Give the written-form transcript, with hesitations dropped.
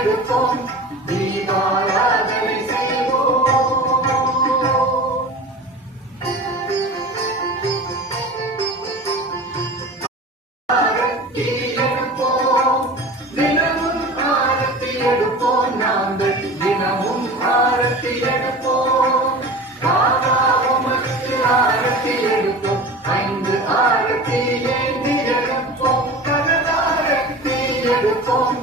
எடுப்போம் தீபாராதனை செய்வோம். ஆரத்தி எடுப்போம் தினமும் ஆரத்தி எடுப்போம் நாங்கள் தினமும் ஆரத்தி எடுப்போம். பாபா உமக்கு ஆரத்தி எடுப்போம் 5 ஆரத்தி ஏந்தி எடுப்போம். கனதாரத்தி எடுப்போம்